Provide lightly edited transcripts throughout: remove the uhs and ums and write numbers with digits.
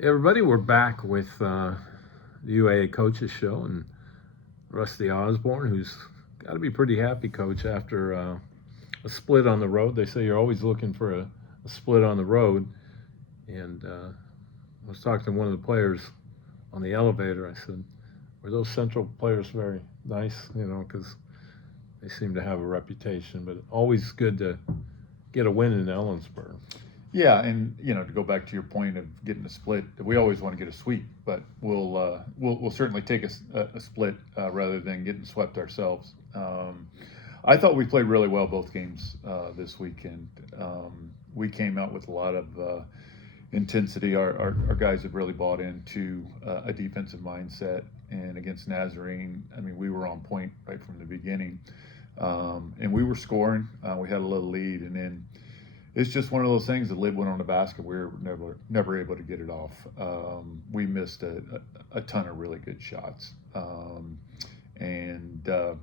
Everybody, we're back with the UAA Coaches Show and Rusty Osborne, who's got to be pretty happy, Coach, after a split on the road. They say you're always looking for a split on the road. And I was talking to one of the players on the elevator. I said, were those Central players very nice? Because they seem to have a reputation, but always good to get a win in Ellensburg. Yeah, and to go back to your point of getting a split, we always want to get a sweep, but we'll certainly take a split rather than getting swept ourselves. I thought we played really well both games this weekend. We came out with a lot of intensity. Our guys have really bought into a defensive mindset, and against Nazarene, I mean, we were on point right from the beginning, and we were scoring. We had a little lead, and then it's just one of those things. The lid went on the basket. We were never able to get it off. We missed a ton of really good shots, and I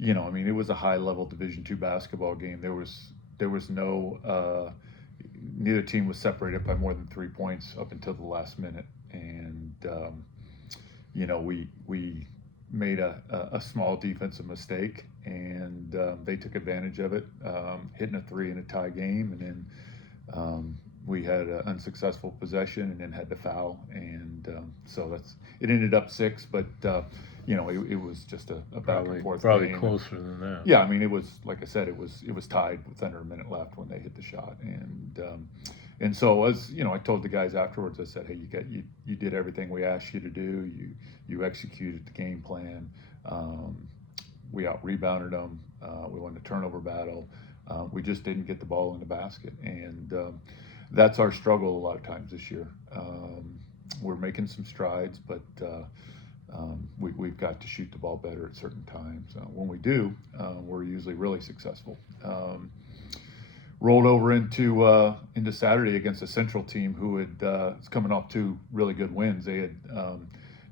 mean, it was a high-level Division II basketball game. There was no neither team was separated by more than 3 points up until the last minute, and we made a small defensive mistake, and they took advantage of it, hitting a three in a tie game, and then we had an unsuccessful possession and then had to foul, and so it ended up 6, but it was just a back and forth probably game. Closer than that. Yeah, I mean, it was, like I said, it was tied with under a minute left when they hit the shot, and so as I told the guys afterwards, I said, hey, you did everything we asked you to do. You executed the game plan. We out rebounded them. We won the turnover battle. We just didn't get the ball in the basket, and that's our struggle a lot of times this year. We're making some strides, but we've got to shoot the ball better at certain times. When we do, we're usually really successful. Rolled over into Saturday against a Central team who is coming off 2 really good wins.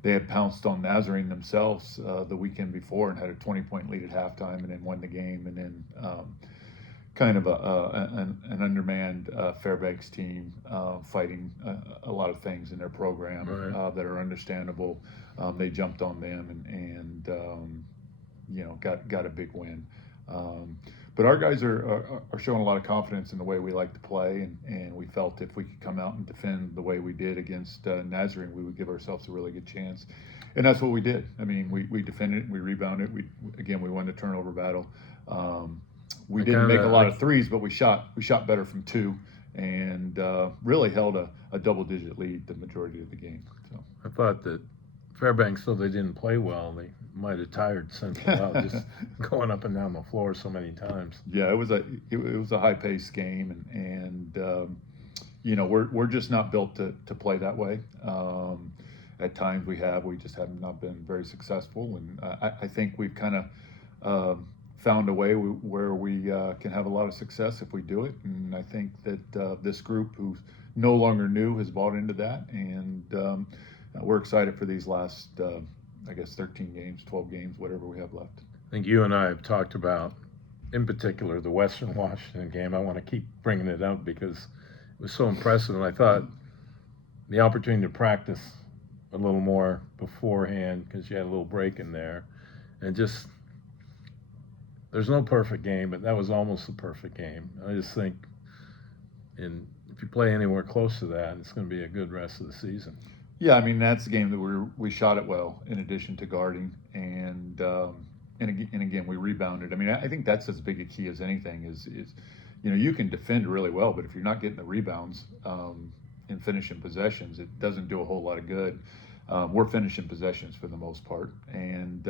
They had pounced on Nazarene themselves the weekend before and had a 20-point lead at halftime, and then won the game. And then kind of an undermanned Fairbanks team fighting a lot of things in their program that are understandable. They jumped on them and got a big win. But our guys are showing a lot of confidence in the way we like to play, and we felt if we could come out and defend the way we did against Nazarene, we would give ourselves a really good chance. And that's what we did. I mean, we defended, we rebounded. We won the turnover battle. We didn't make a lot of threes, but we shot better from 2, and really held a double-digit lead the majority of the game. So I thought that Fairbanks, though they didn't play well, they might have tired Central out just going up and down the floor so many times. Yeah, it was a high-paced game, and we're just not built to play that way. At times we just have not been very successful, and I think we've kind of found a way where we can have a lot of success if we do it. And I think that this group, who's no longer new, has bought into that, and we're excited for these last, 13 games, 12 games, whatever we have left. I think you and I have talked about, in particular, the Western Washington game. I want to keep bringing it up because it was so impressive, and I thought the opportunity to practice a little more beforehand, because you had a little break in there, and just, there's no perfect game, but that was almost a perfect game. I just think, if you play anywhere close to that, it's going to be a good rest of the season. Yeah, I mean, that's the game that we shot it well, in addition to guarding, and again we rebounded. I mean, I think that's as big a key as anything. Is you can defend really well, but if you're not getting the rebounds and finishing possessions, it doesn't do a whole lot of good. We're finishing possessions for the most part, and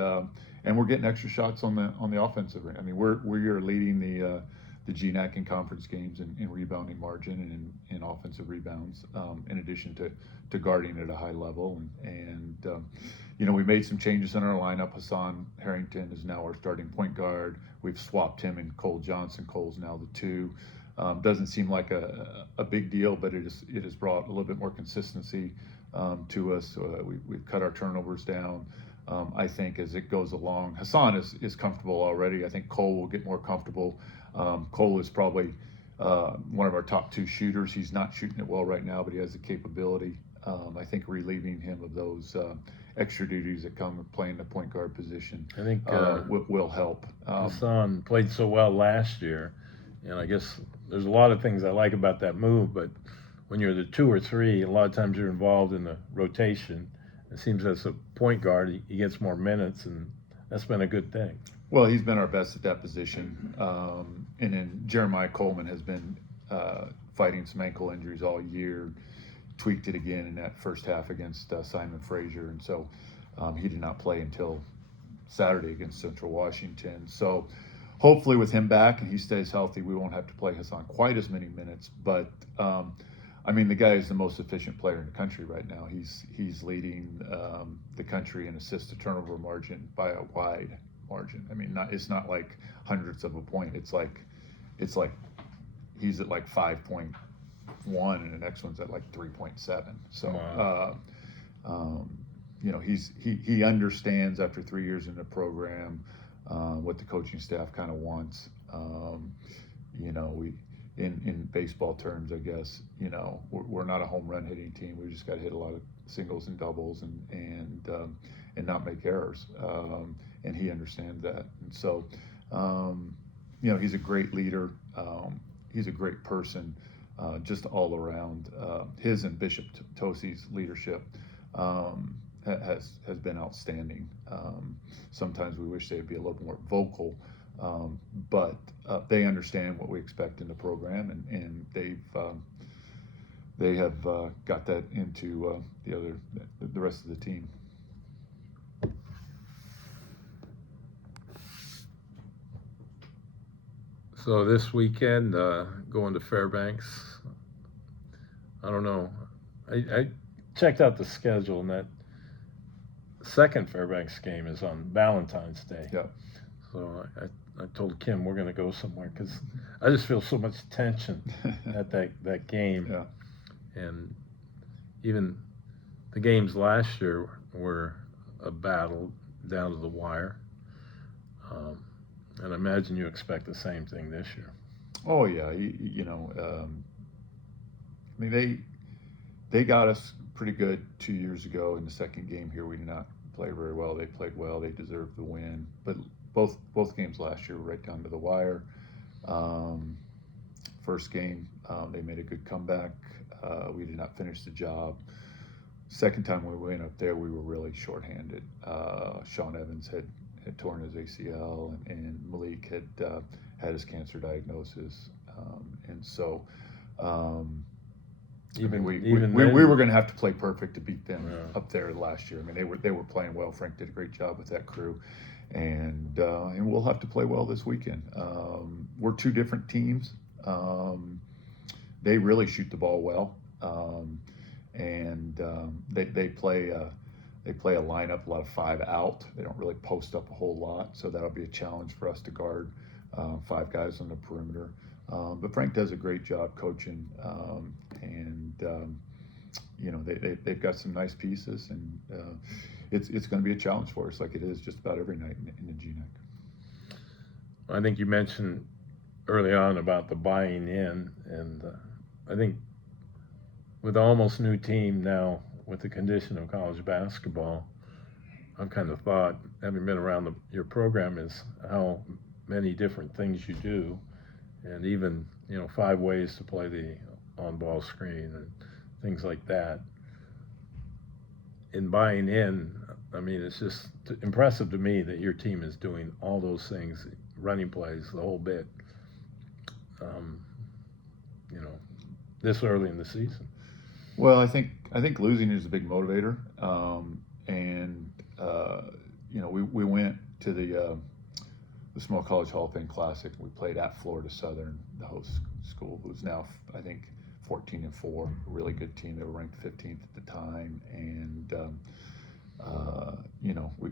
we're getting extra shots on the offensive end. I mean, we are leading the GNAC in conference games in rebounding margin and in offensive rebounds, in addition to guarding at a high level. And we made some changes in our lineup. Hassan Harrington is now our starting point guard. We've swapped him and Cole Johnson. Cole's now the 2. Doesn't seem like a big deal, but it has brought a little bit more consistency to us. We've cut our turnovers down. I think as it goes along, Hassan is comfortable already. I think Cole will get more comfortable. Cole is probably one of our top 2 shooters. He's not shooting it well right now, but he has the capability. I think relieving him of those extra duties that come with playing the point guard position I think will help. Hassan played so well last year, and I guess there's a lot of things I like about that move, but when you're the 2 or 3, a lot of times you're involved in the rotation. It seems as a point guard, he gets more minutes, and that's been a good thing. Well, he's been our best at that position. And then Jeremiah Coleman has been fighting some ankle injuries all year, tweaked it again in that first half against Simon Frazier. And so he did not play until Saturday against Central Washington. So hopefully with him back and he stays healthy, we won't have to play Hassan quite as many minutes. But I mean, the guy is the most efficient player in the country right now. He's leading the country in assist to turnover margin by a wide margin. I mean, it's not like hundredths of a point. It's like he's at like 5.1 and the next one's at like 3.7. So Wow. you know, he understands after 3 years in the program what the coaching staff kind of wants. You know, we in baseball terms, I guess, you know, we're not a home run hitting team. We just got to hit a lot of singles and doubles and not make errors. And he understands that. And so, you know, he's a great leader. He's a great person, just all around. His and Bishop Tosi's leadership has been outstanding. Sometimes we wish they'd be a little more vocal, but they understand what we expect in the program, and they have got that into the rest of the team. So this weekend, going to Fairbanks. I don't know. I checked out the schedule, and that second Fairbanks game is on Valentine's Day. Yeah. So I told Kim we're going to go somewhere because I just feel so much tension at that game. Yeah. And even the games last year were a battle down to the wire. And I imagine you expect the same thing this year. Oh yeah, you know, I mean they got us pretty good 2 years ago. In the second game here, we did not play very well. They played well. They deserved the win. But both games last year were right down to the wire. First game, they made a good comeback. We did not finish the job. Second time we went up there, we were really shorthanded. Sean Evans had torn his ACL, and Malik had his cancer diagnosis, and so we were going to have to play perfect to beat them up there last year. I mean, they were playing well. Frank did a great job with that crew, and we'll have to play well this weekend. We're two different teams. They really shoot the ball well, and they play. They play a lineup, a lot of 5 out. They don't really post up a whole lot, so that'll be a challenge for us to guard 5 guys on the perimeter. But Frank does a great job coaching, and you know they've got some nice pieces, and it's going to be a challenge for us, like it is just about every night in the GNAC. I think you mentioned early on about the buying in, and I think with the almost new team now, with the condition of college basketball, I've kind of thought, having been around your program, is how many different things you do, and even 5 ways to play the on-ball screen and things like that. In buying in, I mean, it's just impressive to me that your team is doing all those things, running plays, the whole bit. This early in the season. Well, I think losing is a big motivator, and we went to the Small College Hall of Fame Classic. We played at Florida Southern, the host school, who's now I think 14-4, a really good team. They were ranked 15th at the time, and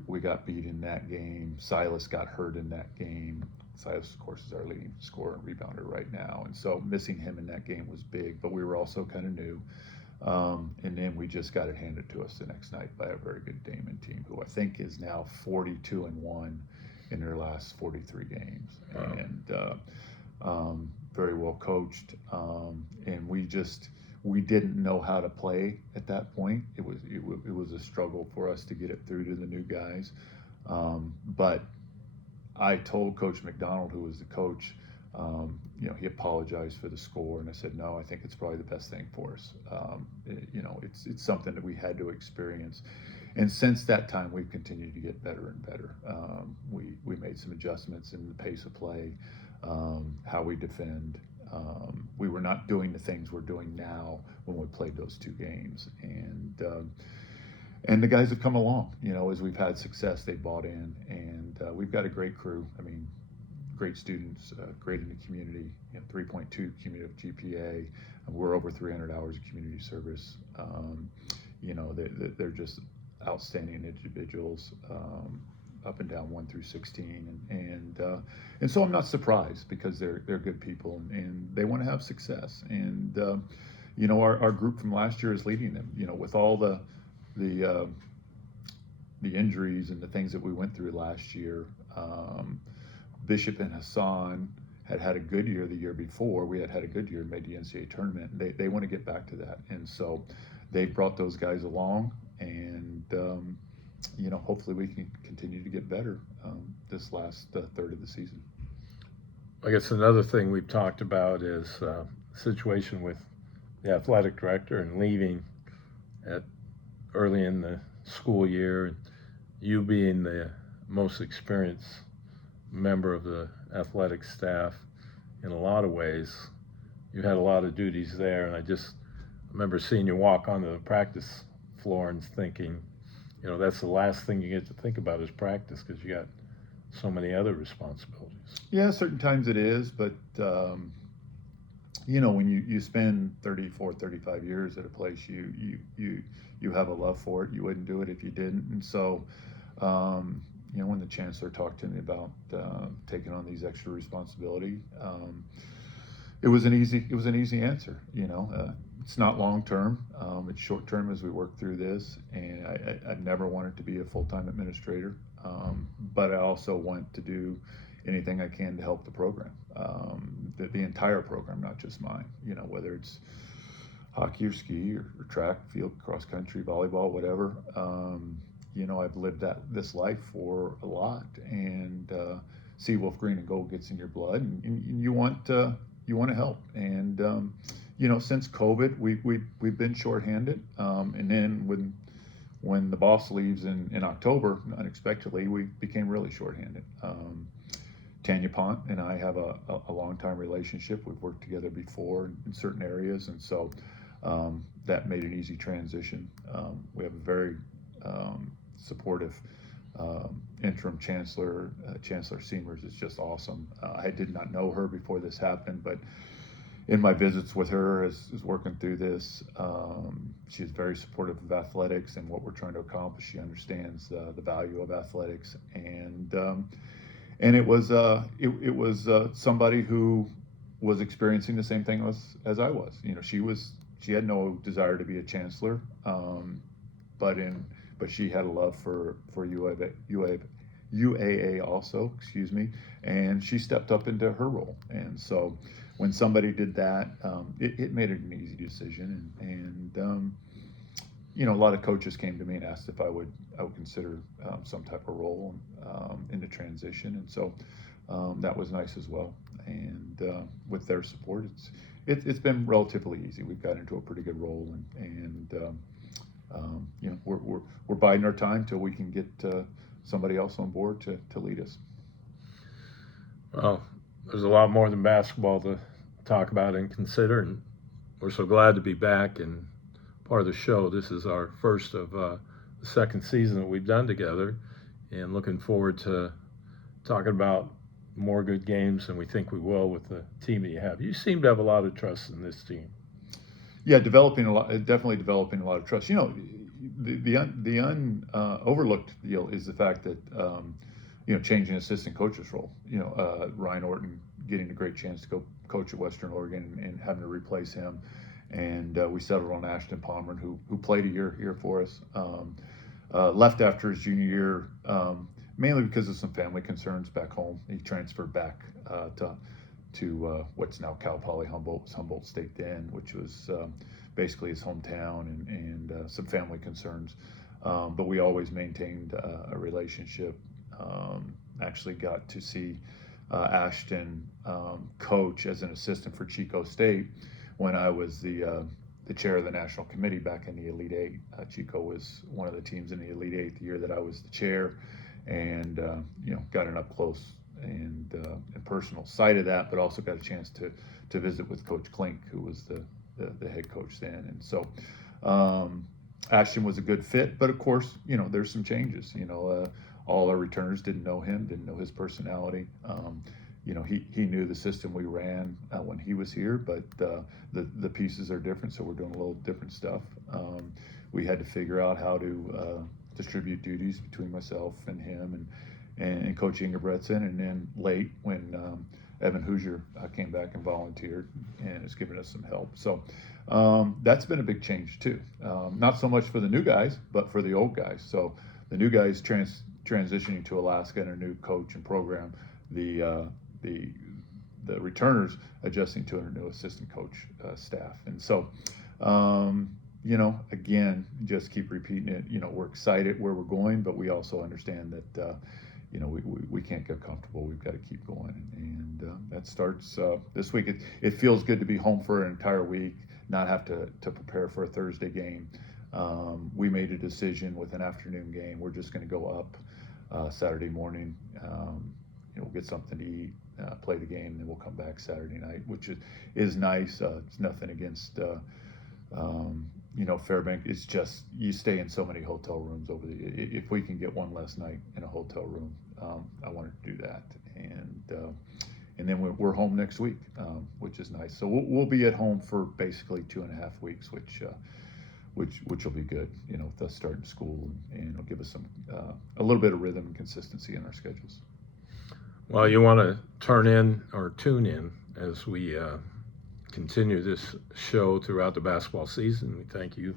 we got beat in that game. Silas got hurt in that game. Silas, of course, is our leading scorer and rebounder right now, and so missing him in that game was big. But we were also kind of new. And then we just got it handed to us the next night by a very good Damon team, who I think is now 42-1 in their last 43 games, and very well coached. And we we didn't know how to play at that point. It was a struggle for us to get it through to the new guys. But I told Coach McDonald, who was the coach, he apologized for the score, and I said, no, I think it's probably the best thing for us. It's something that we had to experience. And since that time, we've continued to get better and better. We made some adjustments in the pace of play, how we defend. We were not doing the things we're doing now when we played those two games. And the guys have come along, as we've had success, they bought in, and we've got a great crew. I mean, great students, great in the community, 3.2 cumulative GPA, and we're over 300 hours of community service. They're just outstanding individuals, up and down 1 through 16, and so I'm not surprised, because they're good people, and they want to have success. And our group from last year is leading them. With all the injuries and the things that we went through last year, Bishop and Hassan had a good year the year before. We had a good year and made the NCAA tournament. They want to get back to that, and so they brought those guys along, and hopefully we can continue to get better this last third of the season. I guess another thing we've talked about is situation with the athletic director and leaving early in the school year, and you being the most experienced member of the athletic staff. In a lot of ways, you had a lot of duties there, and I just remember seeing you walk onto the practice floor and thinking, that's the last thing you get to think about is practice, because you got so many other responsibilities. Yeah, certain times it is, but when you spend 34, 35 years at a place, you have a love for it. You wouldn't do it if you didn't. And so, when the chancellor talked to me about taking on these extra responsibility, it was an easy answer. It's not long term. It's short term as we work through this. And I've never wanted to be a full-time administrator, but I also want to do anything I can to help the program, the entire program, not just mine. Whether it's hockey or ski or track, field, cross country, volleyball, whatever. I've lived this life for a lot, and see Wolf Green and Gold gets in your blood, and you want to help. And since COVID, we've been shorthanded, and then when the boss leaves in October, unexpectedly, we became really shorthanded. Tanya Pont and I have a long-time relationship. We've worked together before in certain areas, and so that made an easy transition. We have a very supportive interim chancellor. Chancellor Seamers is just awesome. I did not know her before this happened, but in my visits with her as working through this, she's very supportive of athletics and what we're trying to accomplish. She understands the value of athletics, and it was somebody who was experiencing the same thing as I was. She had no desire to be a chancellor, but she had a love for UAA also, and she stepped up into her role. And so when somebody did that, it made it an easy decision. And a lot of coaches came to me and asked if I would consider some type of role in the transition, and so that was nice as well. And with their support, it's been relatively easy. We've got into a pretty good role, and we're biding our time till we can get somebody else on board to lead us. Well, there's a lot more than basketball to talk about and consider, and we're so glad to be back and part of the show. This is our first of the second season that we've done together, and looking forward to talking about more good games, and we think we will with the team that you have. You seem to have a lot of trust in this team. Yeah, definitely developing a lot of trust. The overlooked deal is the fact that changing assistant coach's role. Ryan Orton getting a great chance to go coach at Western Oregon and having to replace him, and we settled on Ashton Palmer, who played a year here for us. Left after his junior year, mainly because of some family concerns back home. He transferred back to what's now Cal Poly Humboldt State then, which was basically his hometown and some family concerns. But we always maintained a relationship. Actually got to see Ashton coach as an assistant for Chico State when I was the chair of the national committee back in the Elite Eight. Chico was one of the teams in the Elite Eight the year that I was the chair, and got an up close and personal sight of that, but also got a chance to visit with Coach Klink, who was the head coach then. And so Ashton was a good fit, but of course, there's some changes. All our returners didn't know him, didn't know his personality. He knew the system we ran when he was here, but the pieces are different, so we're doing a little different stuff. We had to figure out how to distribute duties between myself and him and Coach Ingebretson, and then late when Evan Hoosier came back and volunteered and has given us some help. So that's been a big change too. Not so much for the new guys, but for the old guys. So the new guys transitioning to Alaska and a new coach and program, the returners adjusting to a new assistant coach staff. And so, again, just keep repeating it. We're excited where we're going, but we also understand that, we can't get comfortable. We've got to keep going. And that starts this week. It feels good to be home for an entire week, not have to prepare for a Thursday game. We made a decision with an afternoon game. We're just going to go up Saturday morning. We'll get something to eat, play the game, and then we'll come back Saturday night, which is nice. It's nothing against, Fairbank. It's just you stay in so many hotel rooms over if we can get one last night in a hotel room, I wanted to do that. And then we're home next week, which is nice. So we'll be at home for basically 2.5 weeks, which will be good, with us starting school, and it'll give us a little bit of rhythm and consistency in our schedules. Well, you want to tune in as we continue this show throughout the basketball season. We thank you,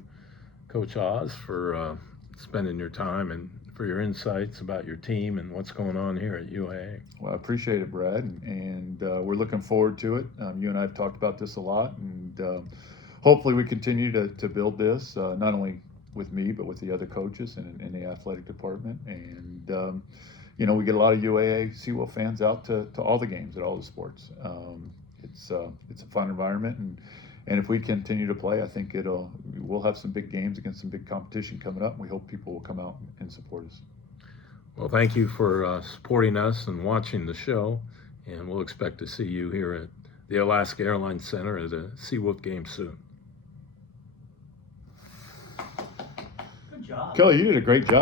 Coach Oz, for spending your time and for your insights about your team and what's going on here at UAA. Well, I appreciate it, Brad, and we're looking forward to it. You and I have talked about this a lot, and hopefully we continue to build this, not only with me, but with the other coaches in the athletic department. And we get a lot of UAA Seawolf fans out to all the games at all the sports. It's a fun environment, and if we continue to play, I think we'll have some big games against some big competition coming up, and we hope people will come out and support us. Well, thank you for supporting us and watching the show, and we'll expect to see you here at the Alaska Airlines Center at a Seawolf game soon. Good job. Kelly, you did a great job.